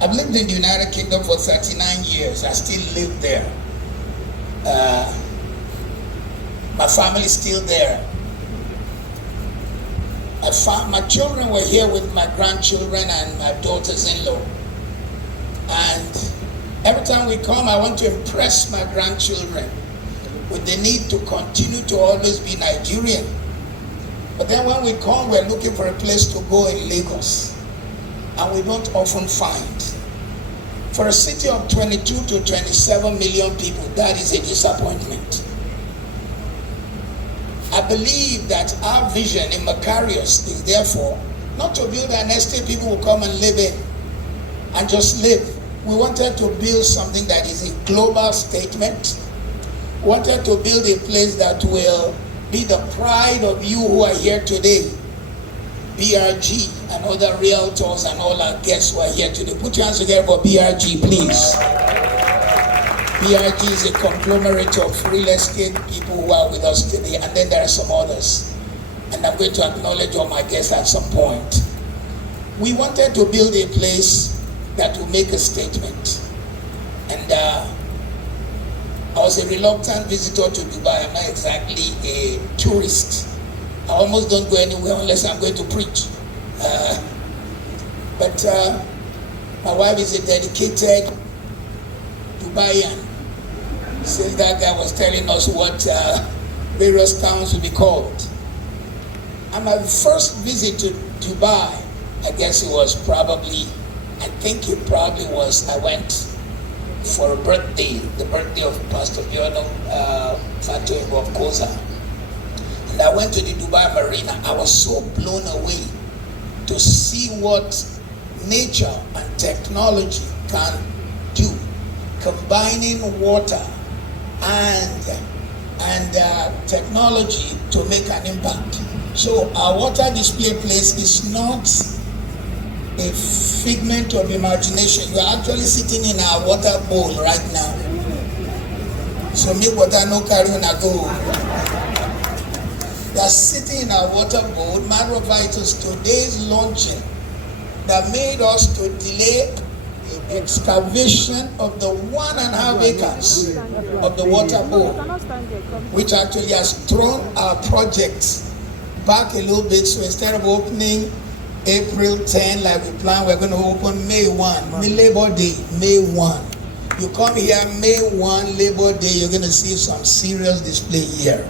I've lived in the United Kingdom for 39 years. I still live there. My family's still there. My children were here with my grandchildren and my daughters-in-law. And every time we come, I want to impress my grandchildren with the need to continue to always be Nigerian. But then when we come, we're looking for a place to go in Lagos. And we don't often find. For a city of 22 to 27 million people, that is a disappointment. I believe that our vision in Makarios is therefore not to build an estate people will come and live in and just live. We wanted to build something that is a global statement. We wanted to build a place that will be the pride of you who are here today. BRG and other realtors and all our guests who are here today. Put your hands together for BRG, please. BRG is a conglomerate of real estate people who are with us today, and then there are some others. And I'm going to acknowledge all my guests at some point. We wanted to build a place that will make a statement. And I was a reluctant visitor to Dubai. I'm not exactly a tourist. I almost don't go anywhere unless I'm going to preach. But my wife is a dedicated Dubaian. Since that guy was telling us what various towns will be called. And my first visit to Dubai, I guess it was probably, I went for a birthday, the birthday of Pastor Biono Fatoyinbo of Koza. And I went to the Dubai Marina. I was so blown away to see what nature and technology can do, combining water and technology to make an impact. So our water display place is not a figment of imagination. You are actually sitting in our water bowl right now. So make water no carry on a go. You are sitting in our water bowl. Matter of fact, it was today's launching that made us to delay excavation of the 1.5 acres of the water bowl, which actually has thrown our project back a little bit. So instead of opening April 10 like we planned, we're going to open May 1, Labor Day, May 1. You come here May 1, Labor Day, you're going to see some serious display here.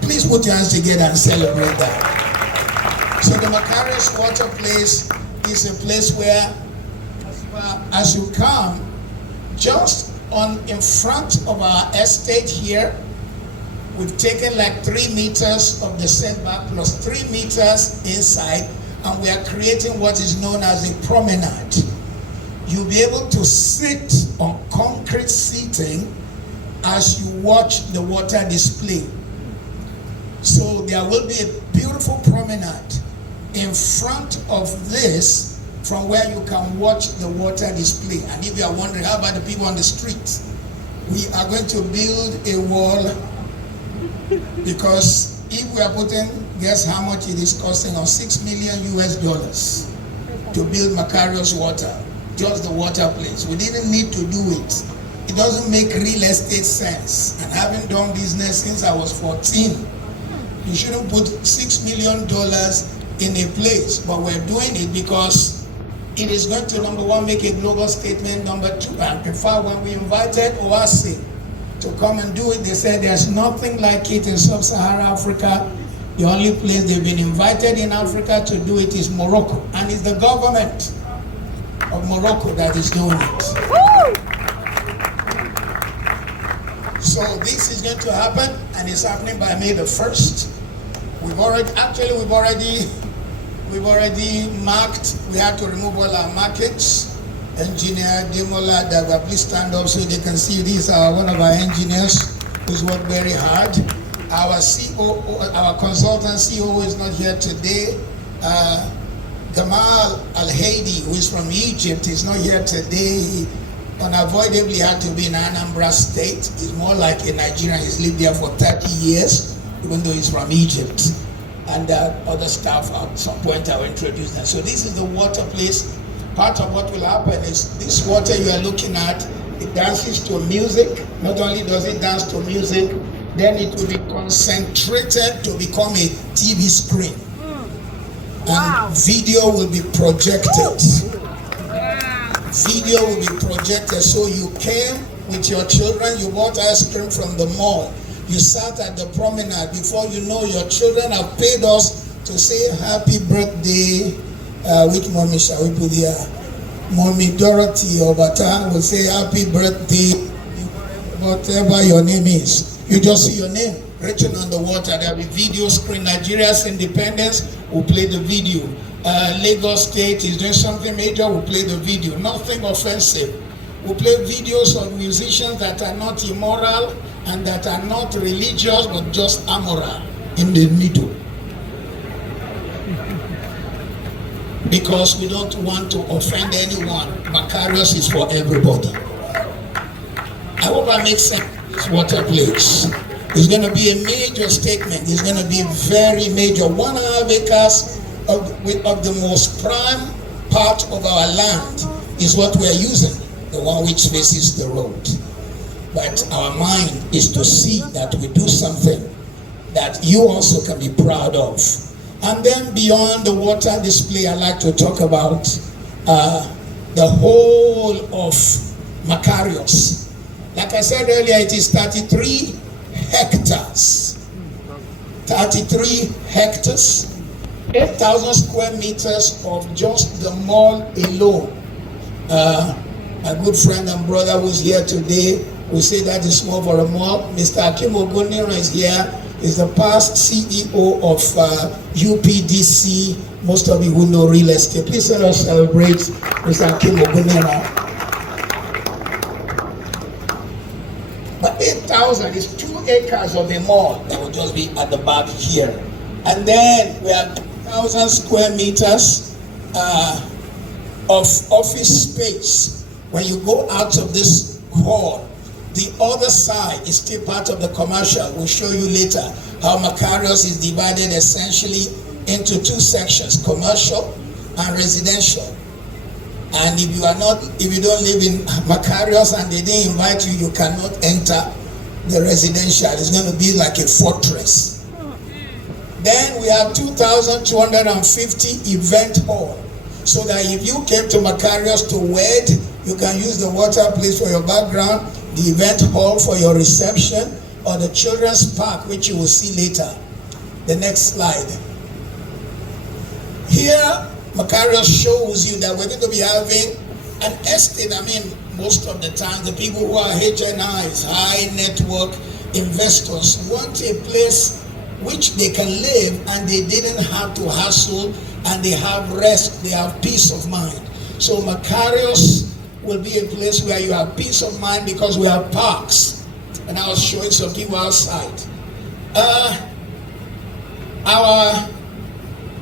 Please put your hands together and celebrate that. So the Makarios Water Place is a place where as you come, just in front of our estate here, we've taken like 3 meters of the setback plus 3 meters inside, and we are creating what is known as a promenade. You'll be able to sit on concrete seating as you watch the water display. So there will be a beautiful promenade in front of this from where you can watch the water display. And if you are wondering, how about the people on the street? We are going to build a wall, because if we are putting, guess how much it is costing on $6 million US to build Makarios Water, just the water place. We didn't need to do it. It doesn't make real estate sense. And having done business since I was 14, you shouldn't put $6 million in a place, but we're doing it because it is going to, number one, make a global statement. Number two, and in fact, when we invited OASI to come and do it, they said there's nothing like it in sub-Sahara Africa. The only place they've been invited in Africa to do it is Morocco. And it's the government of Morocco that is doing it. So this is going to happen, and it's happening by May the 1st. We've already marked. We had to remove all our markets. Engineer Demola Daga, please stand up so they can see. These are one of our engineers who's worked very hard. Our COO, our consultant COO is not here today. Gamal Al-Haidi, who is from Egypt, is not here today. He unavoidably had to be in Anambra State. He's more like a Nigerian. He's lived there for 30 years, even though he's from Egypt. And other staff, at some point I will introduce them. So this is the water place. part of what will happen is this water you are looking at, it dances to music. Not only does it dance to music, then it will be concentrated to become a TV screen. And video will be projected. Video will be projected. So you came with your children, you bought ice cream from the mall, you sat at the promenade. Before you know, your children have paid us to say happy birthday. Which mommy shall we put here? Mommy Dorothy or Bata will say happy birthday, whatever your name is. You just see your name written on the water. There will be video screen. Nigeria's independence will play the video. Lagos State is doing something major, we'll play the video. Nothing offensive. We'll play videos of musicians that are not immoral and that are not religious but just amoral in the middle. Because we don't want to offend anyone. Makarios is for everybody. I hope I make sense. This water place. It's going to be a major statement. It's going to be very major. 1.5 acres of the most prime part of our land is what we are using, the one which faces the road. But our mind is to see that we do something that you also can be proud of. And then beyond the water display, I like to talk about the whole of Makarios. Like I said earlier, it is 33 hectares. 33 hectares. 8,000 square meters of just the mall alone. My good friend and brother who's here today will say that is small for a mall. Mr. Akim Ogunira is here. Is the past CEO of UPDC. Most of you who know real estate. Please let us celebrate Mr. Akim Ogunira. But 8,000 is 2 acres of a mall that will just be at the back here. And then we have 1,000 square meters of office space. When you go out of this hall, the other side is still part of the commercial. We'll show you later how Makarios is divided essentially into 2 sections, commercial and residential. And if you don't live in Makarios and they didn't invite you, you cannot enter the residential. It's going to be like a fortress. Then we have 2,250 event hall. So that if you came to Makarios to wed, you can use the water place for your background, the event hall for your reception, or the children's park, which you will see later. The next slide. Here, Makarios shows you that we're going to be having an estate. I mean, most of the time, the people who are HNIs, high network investors, want a place which they can live and they didn't have to hassle, and they have rest, they have peace of mind. So Makarios will be a place where you have peace of mind because we have parks. And I was showing some people outside. Our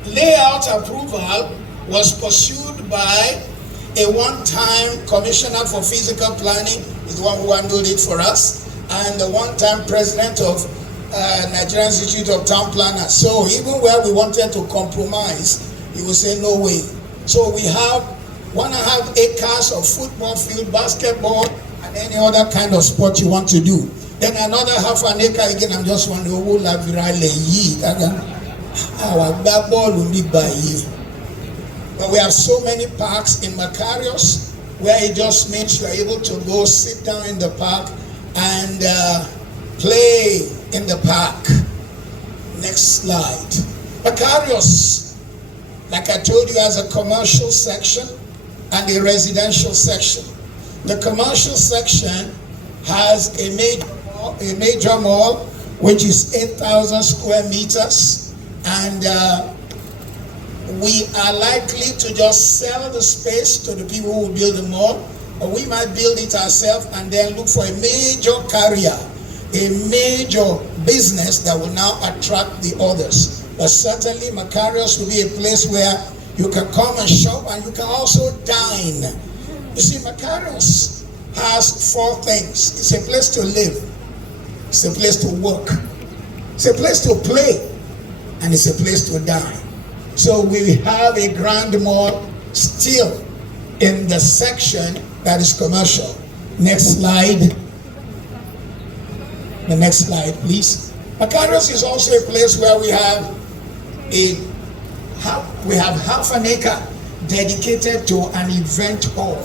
layout approval was pursued by a one-time commissioner for physical planning, is the one who handled it for us, and the one-time president of Nigerian Institute of Town Planners. So even where we wanted to compromise, he would say no way. So we have 1.5 acres of football field, basketball, and any other kind of sport you want to do. Then another 0.5 acre again. I'm just wondering who will have but we have so many parks in Makarios where it just means you're able to go sit down in the park and play in the park. Next slide. Makarios, like I told you, has a commercial section and a residential section. The commercial section has a major mall, which is 8,000 square meters, and we are likely to just sell the space to the people who will build the mall, or we might build it ourselves and then look for a major carrier, a major business that will now attract the others. But certainly Makarios will be a place where you can come and shop and you can also dine. You see, Makarios has 4 things. It's a place to live, it's a place to work, it's a place to play, and it's a place to dine. So we have a grand mall still in the section that is commercial. Next slide. The next slide, please. Makarios is also a place where we have half an acre dedicated to an event hall.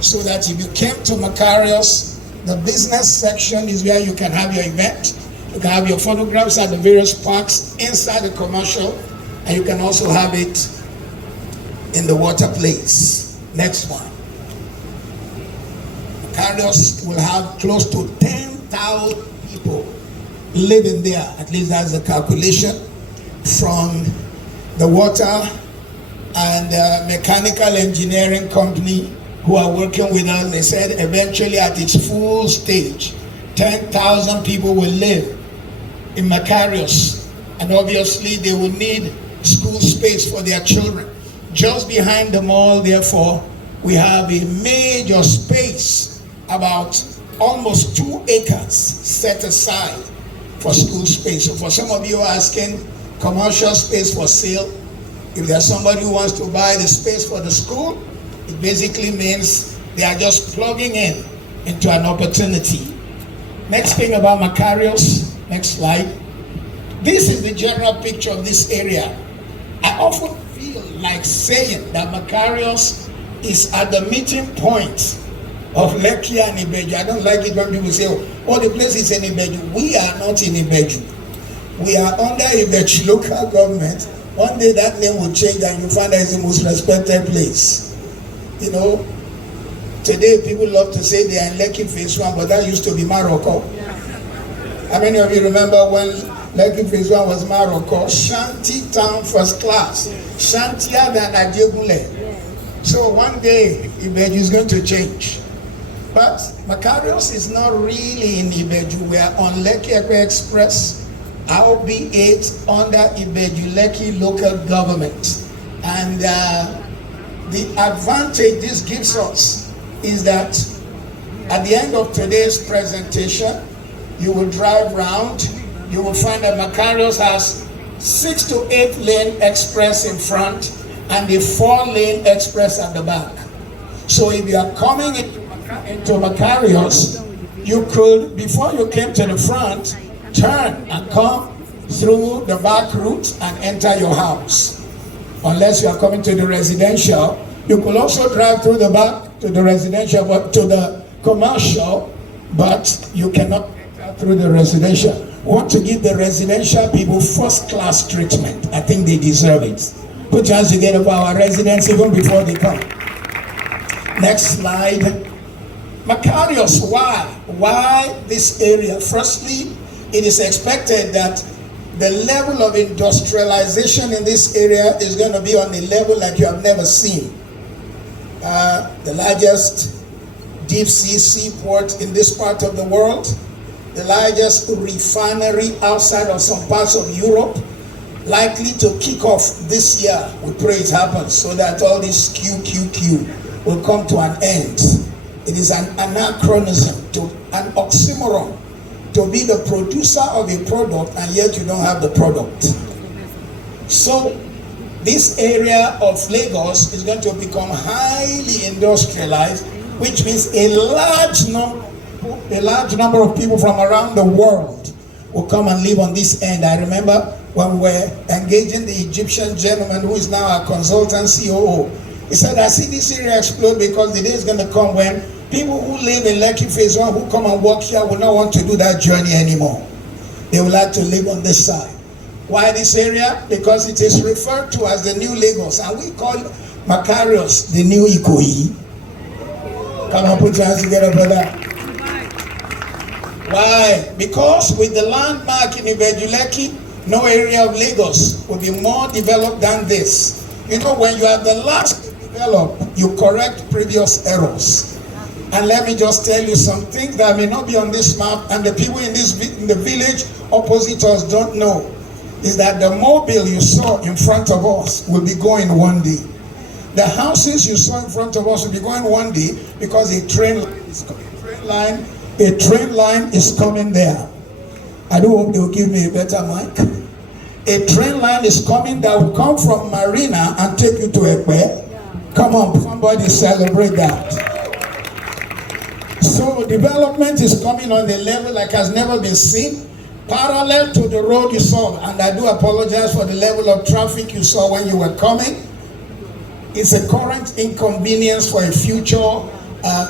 So that if you came to Makarios, the business section is where you can have your event. You can have your photographs at the various parks inside the commercial, and you can also have it in the water place. Next one. Makarios will have close to 10,000 people living there. At least that's the calculation from the water and mechanical engineering company who are working with us. They said eventually at its full stage, 10,000 people will live in Makarios, and obviously they will need school space for their children. Just behind the mall, therefore, we have a major space, about almost 2 acres set aside for school space. So for some of you asking, commercial space for sale, if there's somebody who wants to buy the space for the school, it basically means they are just plugging in into an opportunity. Next thing about Makarios, next slide. This is the general picture of this area. I often feel like saying that Makarios is at the meeting point of Lekki and Ibeju. I don't like it when people say, oh, the place is in Ibeju. We are not in Ibeju. We are under Ibeju local government. One day that name will change and you find that it's the most respected place. You know, today people love to say they are in Lekki phase 1, but that used to be Morocco. How many of you remember when Lekki phase 1 was Morocco? Shanty town first class. Shantier than Ayeteju. So one day Ibeju is going to change. But Makarios is not really in Ibeju. We are on Lekki Express, albeit under Ibeju Lekki local government. And the advantage this gives us is that at the end of today's presentation, you will drive round, you will find that Makarios has 6 to 8 lane express in front and a 4-lane express at the back. So if you are coming into Makarios, you could, before you came to the front, turn and come through the back route and enter your house. Unless you are coming to the residential, you could also drive through the back to the residential, but to the commercial, but you cannot enter through the residential. We want to give the residential people first-class treatment. I think they deserve it. Put your hands together for our residents even before they come. Next slide. Makarios, why? Why this area? Firstly, it is expected that the level of industrialization in this area is going to be on a level like you have never seen. The largest deep sea seaport in this part of the world, the largest refinery outside of some parts of Europe, likely to kick off this year. We pray it happens so that all this QQQ will come to an end. It is an anachronism, an oxymoron, to be the producer of a product and yet you don't have the product. So this area of Lagos is going to become highly industrialized, which means a large number of people from around the world will come and live on this end. I remember when we were engaging the Egyptian gentleman who is now our consultant COO. He said, I see this area explode because the day is going to come when people who live in Lekki phase 1 who come and work here will not want to do that journey anymore. They will like to live on this side. Why this area? Because it is referred to as the new Lagos, and we call Makarios the new Ikoyi. Come on, put your hands together for that. Why? Because with the landmark in Ibeju Lekki, no area of Lagos will be more developed than this. You know, when you are the last to develop, you correct previous errors. And let me just tell you some things that may not be on this map, and the people in the village opposite us don't know, is that the mobile you saw in front of us will be going one day. The houses you saw in front of us will be going one day because a train line is coming there. I do hope they will give me a better mic. A train line is coming that will come from Marina and take you to Ekpe. Come on, somebody celebrate that. So development is coming on the level like has never been seen, parallel to the road you saw. And I do apologize for the level of traffic you saw when you were coming. It's a current inconvenience for a future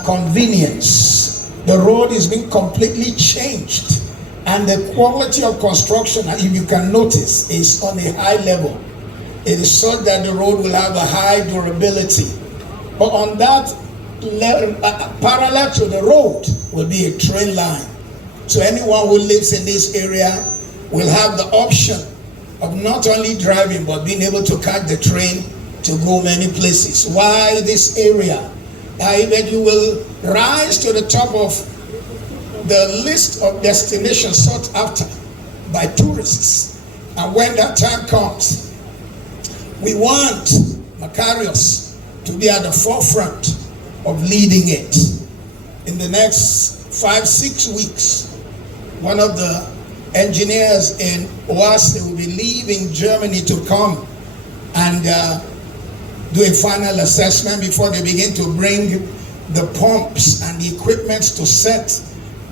convenience. The road is being completely changed, and the quality of construction, if you can notice, is on a high level. It is such that the road will have a high durability. But on that level, parallel to the road will be a train line. So anyone who lives in this area will have the option of not only driving but being able to catch the train to go many places. Why this area? Ibeju will rise to the top of the list of destinations sought after by tourists. And when that time comes, we want Makarios to be at the forefront of leading it. In the next 5-6 weeks, one of the engineers in Oase will be leaving Germany to come and do a final assessment before they begin to bring the pumps and the equipment to set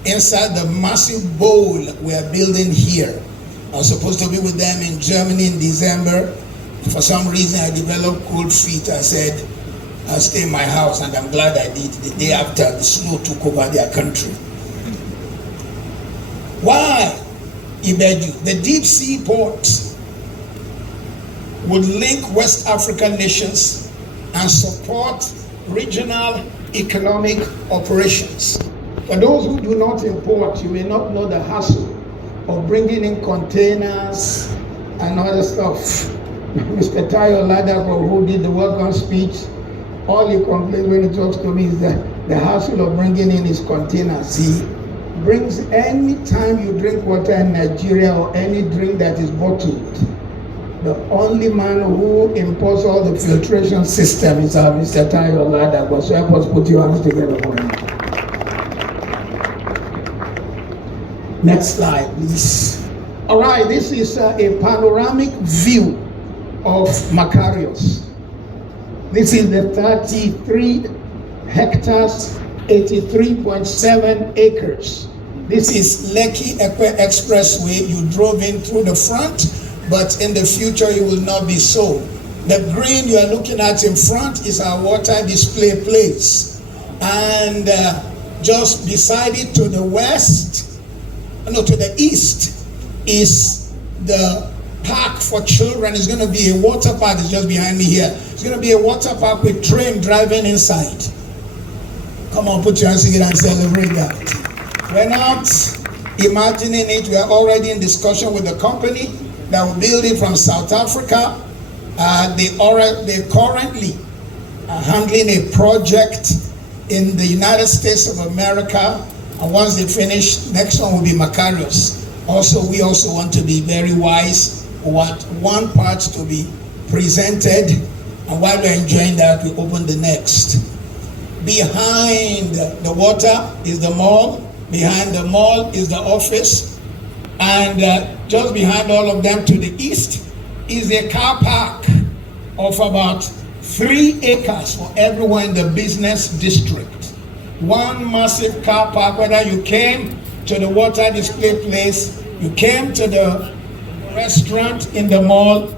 inside the massive bowl we are building here. I was supposed to be with them in Germany in December. For some reason, I developed cold feet. I said, I'll stay in my house, and I'm glad I did. The day after, the snow took over their country. Why Ibeju? The deep sea port would link West African nations and support regional economic operations. For those who do not import, you may not know the hassle of bringing in containers and other stuff. Mr. Tayo Ladako, who did the welcome speech, all he complains when he talks to me is that the hassle of bringing in his containers. He brings, any time you drink water in Nigeria or any drink that is bottled, the only man who imports all the filtration system is our Mr. Tayo Ladako. So help us put your hands together for him. Next slide, please. All right, this is a panoramic view of Makarios. This is the 33 hectares, 83.7 acres. This is Lekki Expressway. You drove in through the front, but in the future it will not be so. The green you are looking at in front is our water display place. And just beside it to the west, no, to the east, is the park for children. It's going to be a water park. It's just behind me here. It's going to be a water park with train driving inside. Come on, put your hands together and celebrate that. We're not imagining it. We are already in discussion with the company that will build it from South Africa. They currently are handling a project in the United States of America. And once they finish, next one will be Makarios. Also, we also want to be very wise. We want one part to be presented, and while we're enjoying that, we open the next. Behind the water is the mall. Behind the mall is the office. And just behind all of them to the east is a car park of about 3 acres for everyone in the business district. One massive car park, whether you came to the water display place, you came to the restaurant in the mall,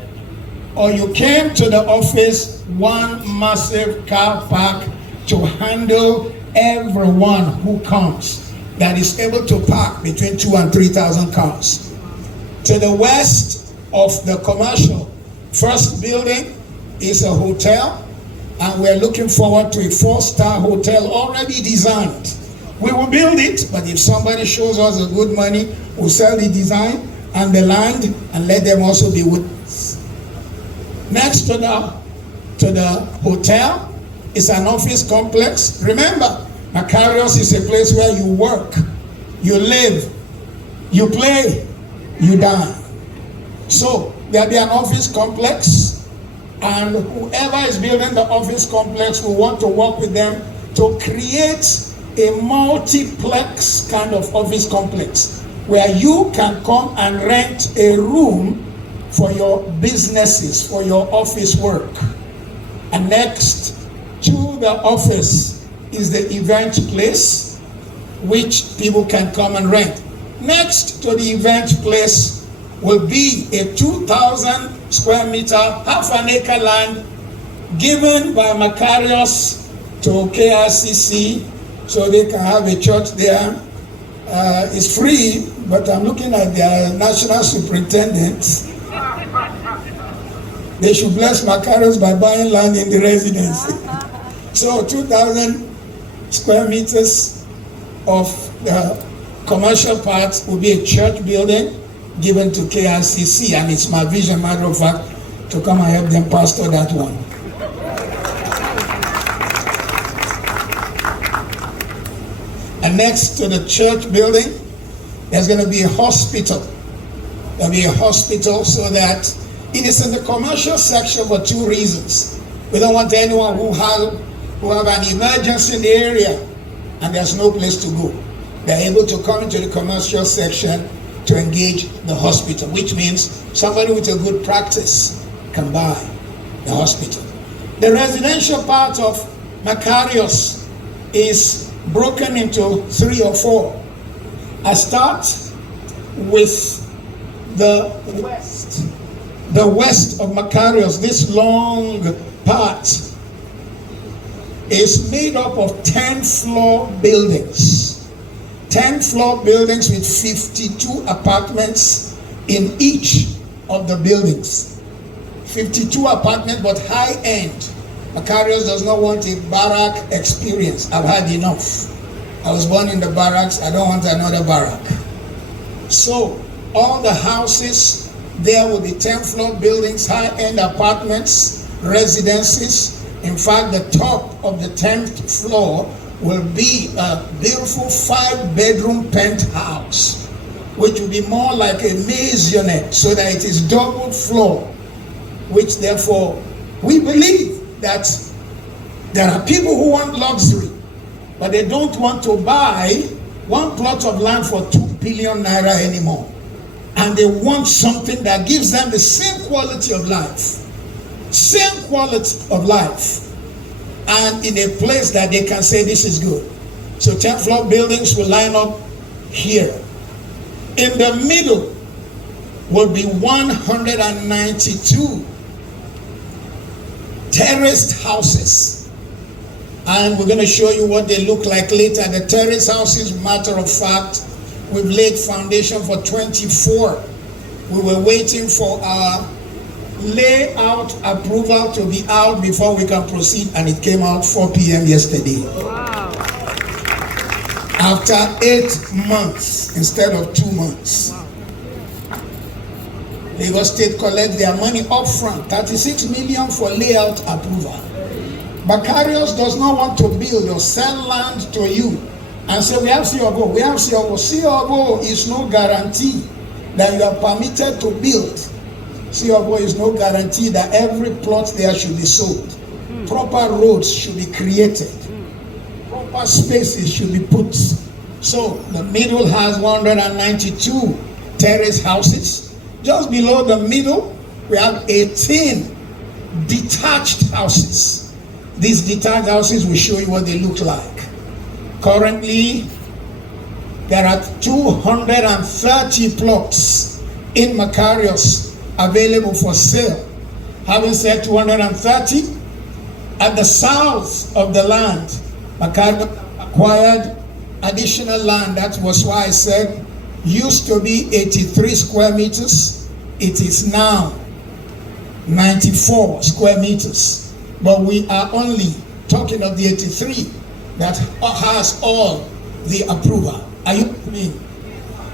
or you came to the office, one massive car park to handle everyone who comes, that is able to park between 2,000 and 3,000 cars. To the west of the commercial first building is a hotel, and we're looking forward to a 4-star hotel already designed. We will build it, but if somebody shows us a good money, we'll sell the design and the land and let them also be with us. Next to the hotel is an office complex. Remember, Makarios is a place where you work, you live, you play, you die. So there'll be an office complex, and whoever is building the office complex will want to work with them to create a multiplex kind of office complex where you can come and rent a room for your businesses, for your office work. And next to the office is the event place, which people can come and rent. Next to the event place will be a 2,000 square meter, half an acre land given by Makarios to KRCC so they can have a church there. It's free, but I'm looking at their national superintendent. They should bless Makarios by buying land in the residence. So 2,000 square meters of the commercial part will be a church building given to KRCC, and it's my vision, matter of fact, to come and help them pastor that one. And next to the church building, there's going to be a hospital. There'll be a hospital so that it is in the commercial section for two reasons. We don't want anyone who have an emergency in the area and there's no place to go. They're able to come into the commercial section to engage the hospital, which means somebody with a good practice can buy the hospital. The residential part of Makarios is broken into 3 or 4. I start with the west. The west of Makarios, this long part, is made up of 10-floor buildings. 10-floor buildings with 52 apartments in each of the buildings. 52 apartments, but high-end. Makarios does not want a barrack experience. I've had enough. I was born in the barracks. I don't want another barrack. So all the houses there will be 10-floor buildings, high-end apartments, residences. In fact, the top of the 10th floor will be a beautiful 5-bedroom penthouse, which will be more like a maisonette, so that it is double floor, which therefore we believe that there are people who want luxury, but they don't want to buy one plot of land for 2 billion naira anymore. And they want something that gives them the same quality of life. Same quality of life. And in a place that they can say this is good. So 10-floor buildings will line up here. In the middle will be 192 terraced houses. And we're going to show you what they look like later. The terrace houses, matter of fact, we've laid foundation for 24. We were waiting for our layout approval to be out before we can proceed, and it came out 4 p.m. yesterday. Wow. After 8 months instead of 2 months. Wow. Lagos State collect their money up front, 36 million for layout approval. Makarios does not want to build or sell land to you and say, we have COGO, we have COGO. COGO is no guarantee that you are permitted to build. COGO is no guarantee that every plot there should be sold. Proper roads should be created. Proper spaces should be put. So the middle has 192 terrace houses. Just below the middle, we have 18 detached houses. These detached houses will show you what they look like. Currently, there are 230 plots in Makarios available for sale. Having said 230, at the south of the land, Makarios acquired additional land. That was why I said used to be 83 square meters. It is now 94 square meters. But we are only talking of the 83 that has all the approval. Are you with me?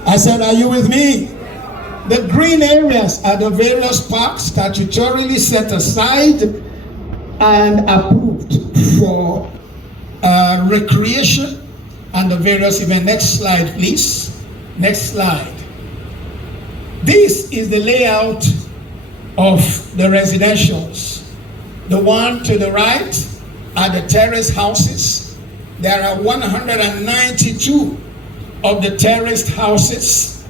I said, are you with me? The green areas are the various parks statutorily set aside and approved for recreation and the various events. Next slide, please. Next slide. This is the layout of the residentials. The one to the right are the terrace houses. There are 192 of the terraced houses,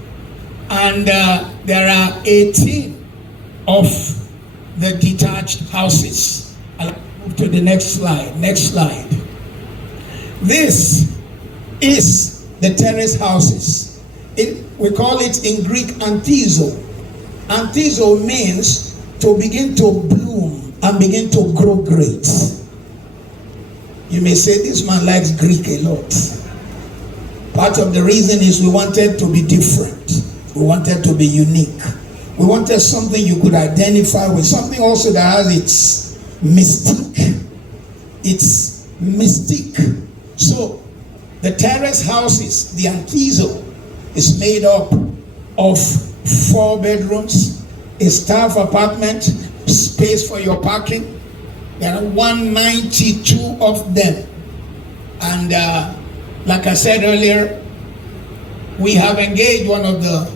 and there are 18 of the detached houses. I'll to the next slide. Next slide. This is the terrace houses. We call it in Greek antizo. Antizo means to begin to bloom and begin to grow great. You may say this man likes Greek a lot. Part of the reason is we wanted to be different. We wanted to be unique. We wanted something you could identify with, something also that has its mystique. Its mystique. So the terrace houses, the antizo, is made up of 4 bedrooms, a staff apartment, space for your parking. There are 192 of them. And like I said earlier, we have engaged one of the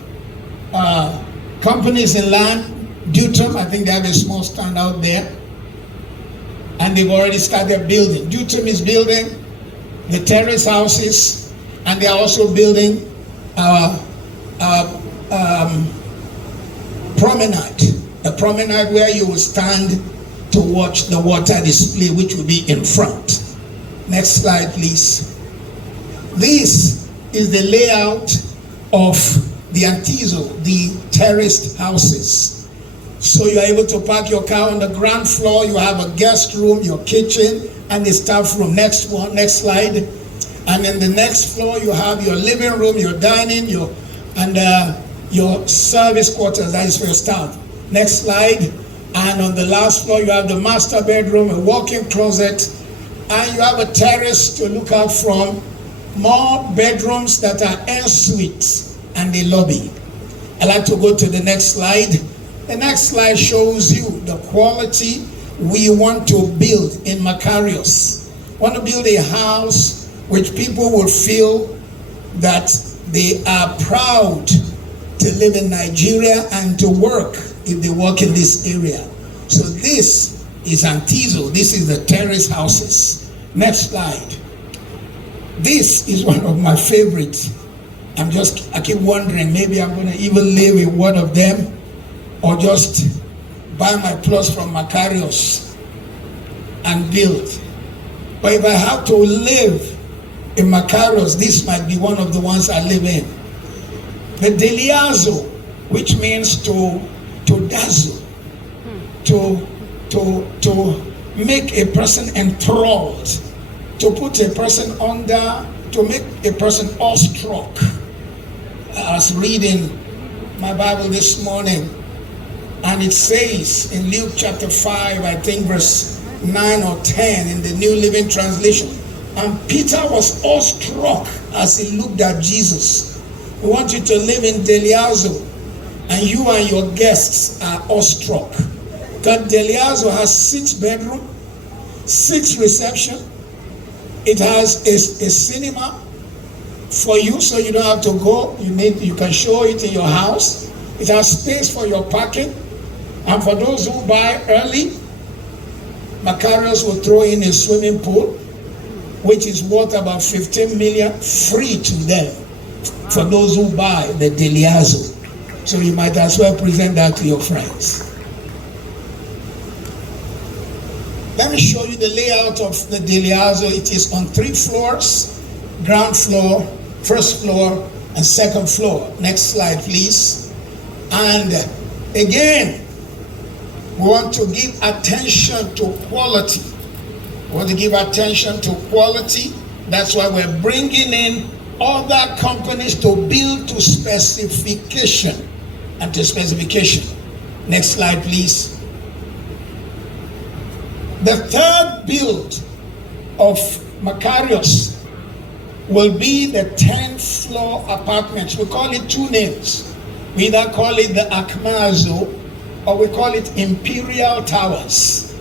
companies in land, Dutum. I think they have a small stand out there. And they've already started building. Dutum is building the terrace houses, and they are also building our promenade. A promenade where you will stand to watch the water display, which will be in front. Next slide, please. This is the layout of the antizo, the terraced houses. So you are able to park your car on the ground floor. You have a guest room, your kitchen, and the staff room. Next one, next slide. And in the next floor, you have your living room, your dining, your service quarters. That is for your staff. Next slide. And on the last floor, you have the master bedroom, a walk-in closet, and you have a terrace to look out from. More bedrooms that are en suite and the lobby. I'd like to go to the next slide. The next slide shows you the quality we want to build in Makarios. We want to build a house which people will feel that they are proud to live in Nigeria and to work if they work in this area. So this is Antizo. This is the terrace houses. Next slide. This is one of my favorites. I keep wondering, maybe I'm going to even live in one of them or just buy my plots from Makarios and build. But if I have to live in Makarios, this might be one of the ones I live in. The Deliazo, which means to dazzle, to make a person enthralled, to put a person under, to make a person awestruck. I was reading my Bible this morning, and it says in Luke chapter 5, I think verse 9 or 10 in the New Living Translation, and Peter was awestruck as he looked at Jesus. We want you to live in Deliazo, and you and your guests are awestruck. Because Deliazo has 6 bedrooms, 6 reception. It has a cinema for you, so you don't have to go. You can show it in your house. It has space for your parking. And for those who buy early, Makarios will throw in a swimming pool, which is worth about 15 million, free to them, for those who buy the Deliazo. So you might as well present that to your friends. Let me show you the layout of the Deliazo. It is on 3 floors, ground floor, first floor, and second floor. Next slide, please. And again, we want to give attention to quality. We want to give attention to quality. That's why we're bringing in other companies to build to specification and to specification. Next slide, please. The third build of Makarios will be the 10th floor apartments. We call it 2 names. We either call it the Akmazo or we call it Imperial Towers.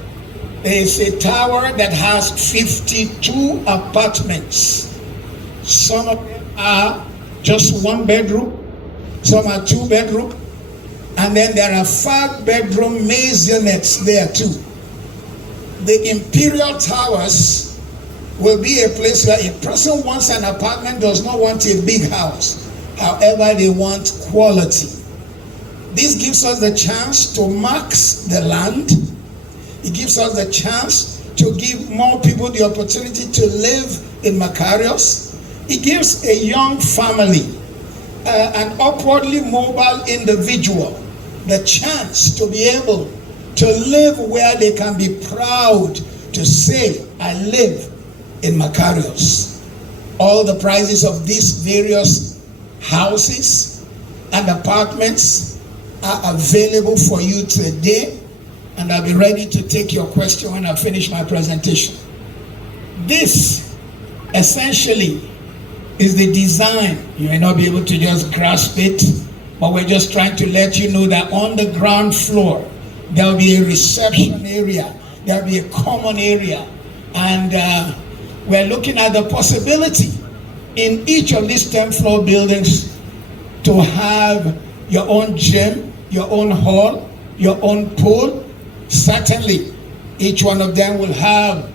There is a tower that has 52 apartments. Some of them are just 1 bedroom, some are 2 bedroom, and then there are 5 bedroom maisonettes there too. The Imperial Towers will be a place where a person wants an apartment, does not want a big house. However, they want quality. This gives us the chance to max the land. It gives us the chance to give more people the opportunity to live in Makarios. It gives a young family, an upwardly mobile individual, the chance to be able to live where they can be proud to say, I live in Makarios. All the prices of these various houses and apartments are available for you today, and I'll be ready to take your question when I finish my presentation. This essentially is the design. You may not be able to just grasp it, but we're just trying to let you know that on the ground floor, there'll be a reception area, there'll be a common area, and we're looking at the possibility in each of these 10-floor buildings to have your own gym, your own hall, your own pool. Certainly, each one of them will have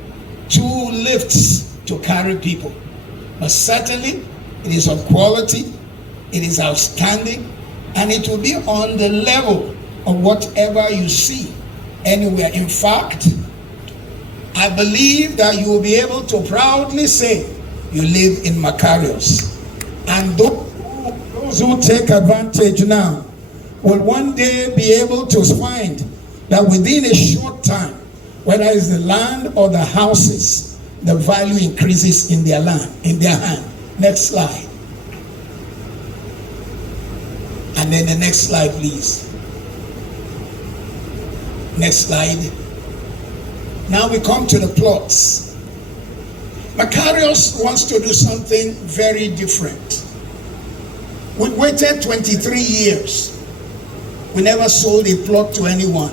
2 lifts to carry people. But certainly, it is of quality, it is outstanding, and it will be on the level of whatever you see anywhere. In fact, I believe that you will be able to proudly say you live in Makarios. And those who take advantage now will one day be able to find that within a short time, whether it's the land or the houses, the value increases in their land, in their hand. Next slide. And then the next slide, please. Next slide. Now we come to the plots. Makarios wants to do something very different. We waited 23 years. We never sold a plot to anyone.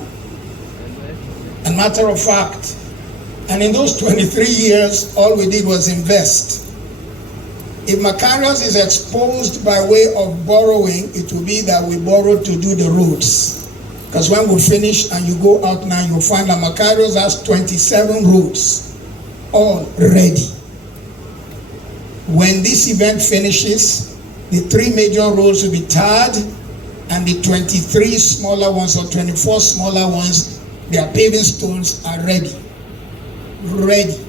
And matter of fact, and in those 23 years, all we did was invest. If Makarios is exposed by way of borrowing, it will be that we borrowed to do the roads. Because when we finish and you go out now, you'll find that Makarios has 27 roads, all ready. When this event finishes, the 3 major roads will be tarred, and the 23 smaller ones or 24 smaller ones, their paving stones are ready. Ready.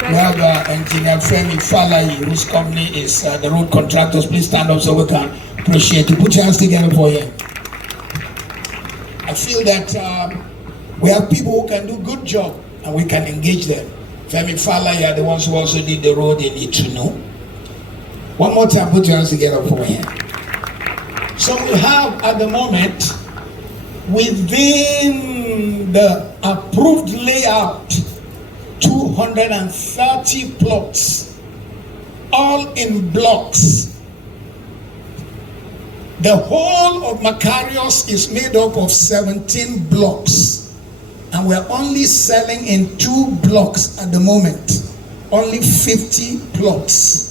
We have Engineer Femi Falayi, whose company is the road contractors. Please stand up so we can appreciate it. Put your hands together for him. I feel that we have people who can do good job and we can engage them. Femi Falayi are the ones who also did the road in Ibeju. One more time, put your hands together for him. So we have at the moment, within the approved layout, 230 plots, all in blocks. The whole of Makarios is made up of 17 blocks, and we're only selling in 2 blocks at the moment, only 50 plots.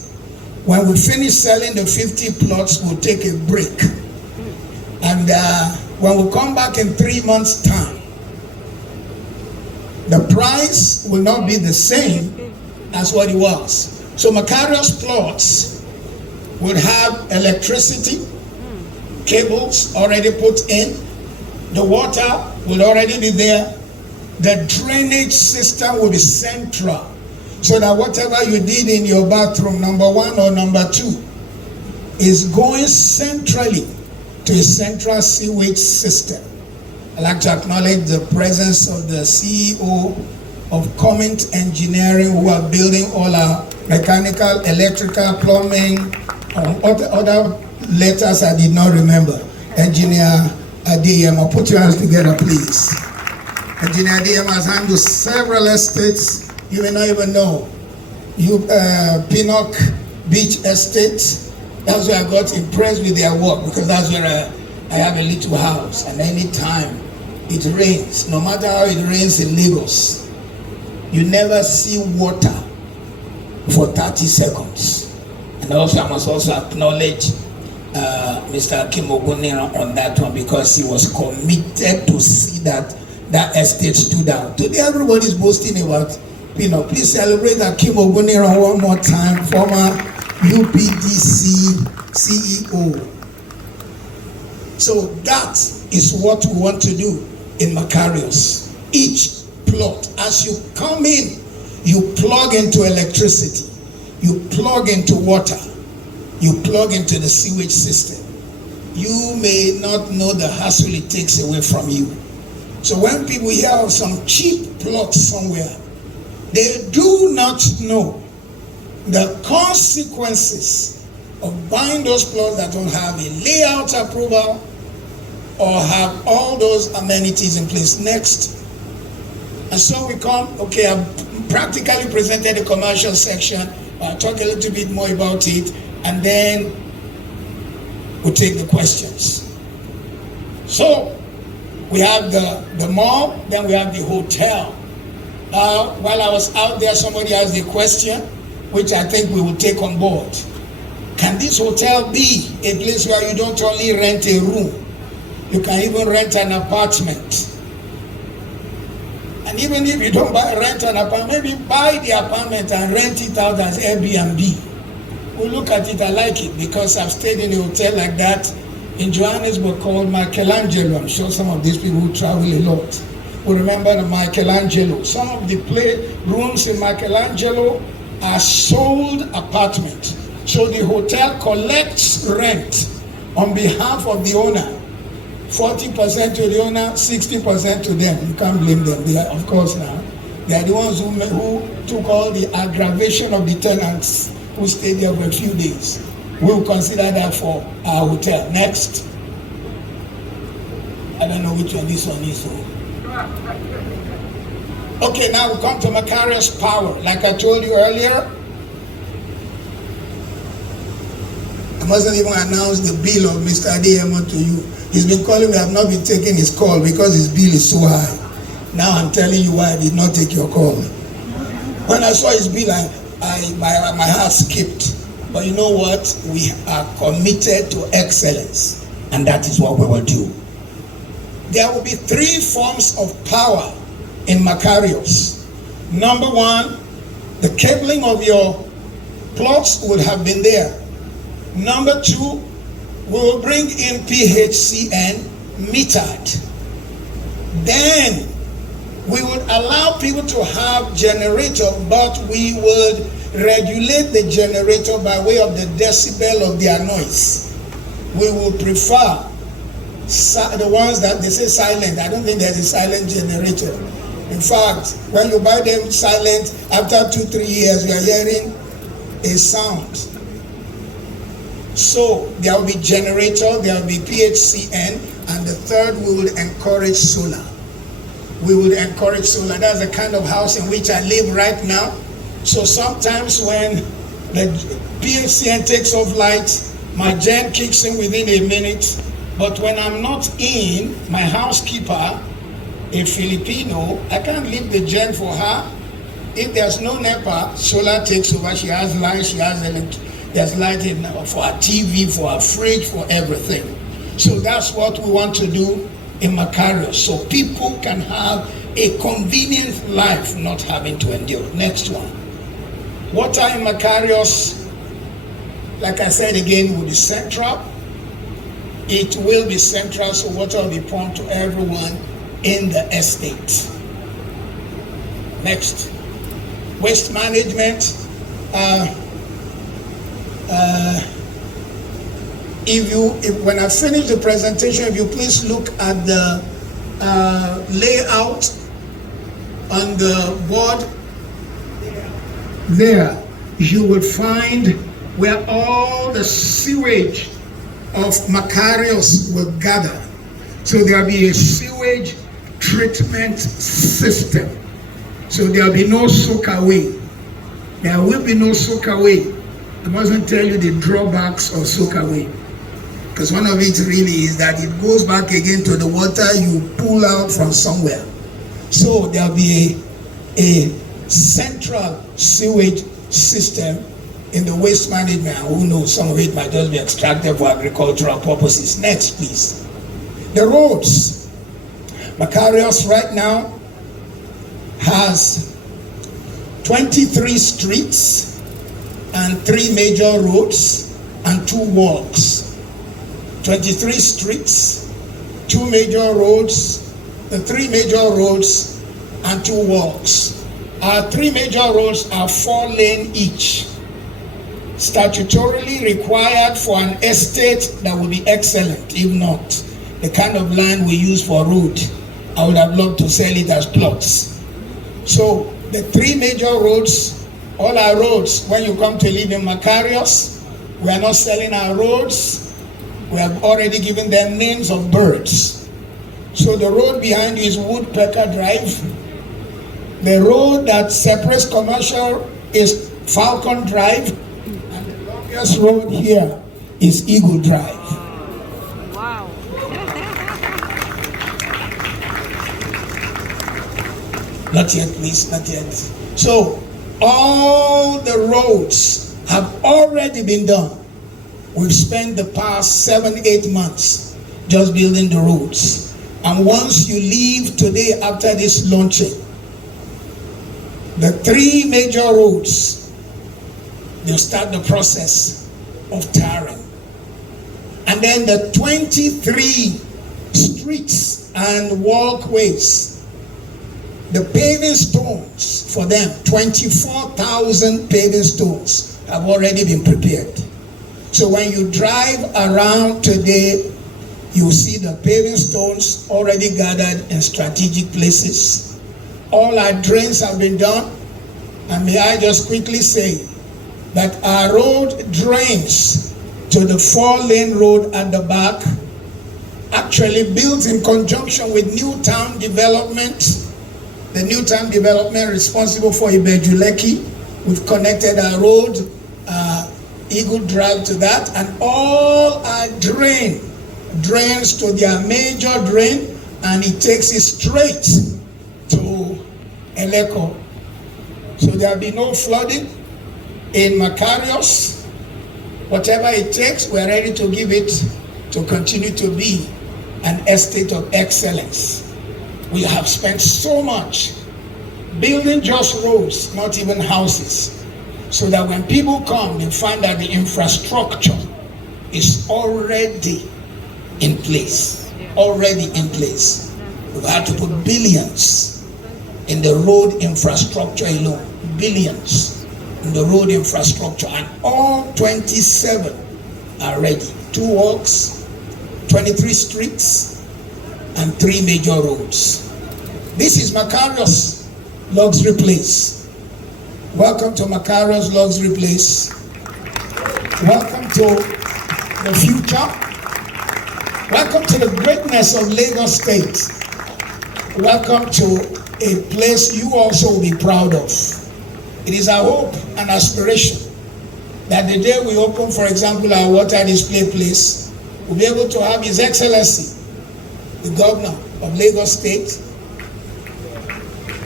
When we finish selling the 50 plots, we'll take a break. And when we come back in 3 months' time, the price will not be the same as what it was. So Makarios plots would have electricity, cables already put in, the water will already be there, the drainage system will be central, so that whatever you did in your bathroom, number 1 or number 2, is going centrally to a central sewage system. I'd like to acknowledge the presence of the CEO of Comment Engineering, who are building all our mechanical, electrical, plumbing, other letters I did not remember. Engineer Ayeteju, put your hands together, please. Engineer Ayeteju has handled several estates you may not even know. Pinnock Beach Estate. That's where I got impressed with their work, because that's where I have a little house, and anytime it rains, no matter how it rains in Lagos, you never see water for 30 seconds. And also I must also acknowledge Mr. Akim Ogunira on that one, because he was committed to see that that estate stood out. Today everybody's boasting about Pinnock. Please celebrate Akim Ogunira one more time, former UPDC CEO. So that is what we want to do in Makarios. Each plot. As you come in, you plug into electricity, you plug into water, you plug into the sewage system. You may not know the hassle it takes away from you. So when people hear of some cheap plot somewhere, they do not know the consequences of buying those plots that don't have a layout approval or have all those amenities in place. Next. And so we come, okay, I've practically presented the commercial section. I'll talk a little bit more about it, and then we'll take the questions. So we have the mall, then we have the hotel. While I was out there, somebody asked a question, which I think we will take on board. Can this hotel be a place where you don't only rent a room, you can even rent an apartment? And even if you don't rent an apartment, maybe buy the apartment and rent it out as Airbnb. We look at it, I like it, because I've stayed in a hotel like that in Johannesburg called Michelangelo. I'm sure some of these people who travel a lot will remember the Michelangelo. Some of the rooms in Michelangelo are sold apartments. So the hotel collects rent on behalf of the owner. 40% to the owner, 60% to them. You can't blame them. They are, of course, now they are the ones who took all the aggravation of the tenants who stayed there for a few days. We'll consider that for our hotel. Next. I don't know which one this one is. Okay, now we come to Makarios Power. Like I told you earlier, I mustn't even announce the bill of Mr. Ayeteju to you. He's been calling me, I have not been taking his call because his bill is so high. Now I'm telling you why I did not take your call. When I saw his bill, my heart skipped. But you know what? We are committed to excellence, and that is what we will do. There will be 3 forms of power in Makarios. Number 1, the cabling of your plots would have been there. Number 2, we will bring in PHCN metered. Then we would allow people to have generator, but we would regulate the generator by way of the decibel of their noise. We would prefer the ones that they say silent. I don't think there's a silent generator. In fact, when you buy them silent, after 2-3 years, you are hearing a sound. So there will be generator, there will be PHCN, and the third, we will encourage solar. We will encourage solar. That's the kind of house in which I live right now. So sometimes when the PHCN takes off light, my gen kicks in within a minute. But when I'm not in, my housekeeper, a Filipino, I can't leave the gen for her. If there's no NEPA, solar takes over. She has light, she has there's lighting for our TV, for our fridge, for everything. So that's what we want to do in Makarios, so people can have a convenient life, not having to endure. Next one. Water in Makarios, like I said again, will be central. It will be central, so water will be pumped to everyone in the estate. Next. Waste management. When I finish the presentation, if you please look at the layout on the board there, you will find where all the sewage of Makarios will gather. So there will be a sewage treatment system. So there will be no soak away. There will be no soak away. I mustn't tell you the drawbacks of soak away, because one of it really is that it goes back again to the water you pull out from somewhere. So there'll be a central sewage system in the waste management. Who knows, some of it might just be extracted for agricultural purposes. Next, please. The roads. Makarios right now has 23 streets and 3 major roads and 2 walks. 23 streets, 2 major roads. The 3 major roads and 2 walks. Our 3 major roads are 4 lane each, statutorily required for an estate that will be excellent. If not, the kind of land we use for road, I would have loved to sell it as plots. So the 3 major roads, all our roads, when you come to live in Makarios, we are not selling our roads. We have already given them names of birds. So the road behind you is Woodpecker Drive. The road that separates commercial is Falcon Drive. And the longest road here is Eagle Drive. Wow. Not yet, please, not yet. So all the roads have already been done. We've spent the past 7-8 months just building the roads. And once you leave today after this launching, the 3 major roads, they'll start the process of tarring. And then the 23 streets and walkways, the paving stones for them, 24,000 paving stones have already been prepared. So when you drive around today, you see the paving stones already gathered in strategic places. All our drains have been done. And may I just quickly say that our road drains to the 4-lane road at the back, actually built in conjunction with new town development. The new town development responsible for Ibeju, Lekki. We've connected our road, Eagle Drive to that, and all our drains to their major drain, and it takes it straight to Lekki. So there'll be no flooding in Makarios. Whatever it takes, we're ready to give it to continue to be an estate of excellence. We have spent so much building just roads, not even houses, so that when people come, they find that the infrastructure is already in place. Already in place. We've had to put billions in the road infrastructure alone. Billions in the road infrastructure, and all 27 are ready. 2 walks, 23 streets, and 3 major roads. This is Makarios Luxury Place. Welcome to Makarios Luxury Place. Welcome to the future. Welcome to the greatness of Lagos State. Welcome to a place you also will be proud of. It is our hope and aspiration that the day we open, for example, our water display place, we'll be able to have His Excellency, the Governor of Lagos State,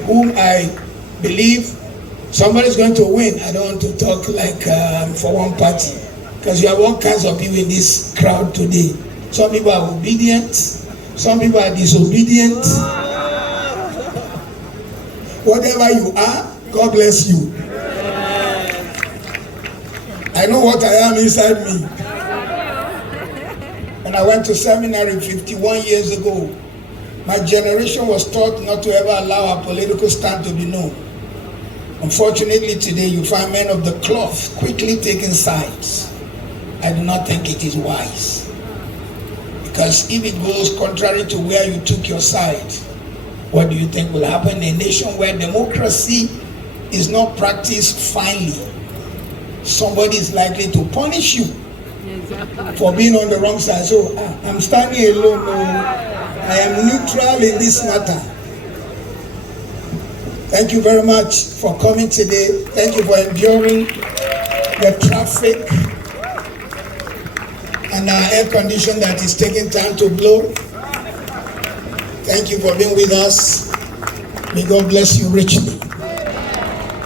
whom I believe somebody's going to win. I don't want to talk like for one party, because you have all kinds of people in this crowd today. Some people are obedient, some people are disobedient. Whatever you are, God bless you. I know what I am inside me. When I went to seminary 51 years ago, my generation was taught not to ever allow our political stand to be known. Unfortunately, today you find men of the cloth quickly taking sides. I do not think it is wise. Because if it goes contrary to where you took your side, what do you think will happen in a nation where democracy is not practiced finely? Somebody is likely to punish you for being on the wrong side. So I'm standing alone. I am neutral in this matter. Thank you very much for coming today. Thank you for enduring the traffic and our air condition that is taking time to blow. Thank you for being with us. May God bless you richly.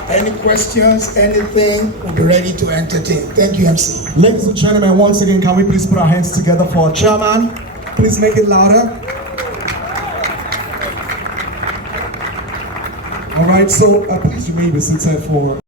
Any questions, anything, we'll be ready to entertain. Thank you, MC. Ladies and gentlemen, once again, can we please put our hands together for our chairman? Please make it louder. All right, so please remain seated for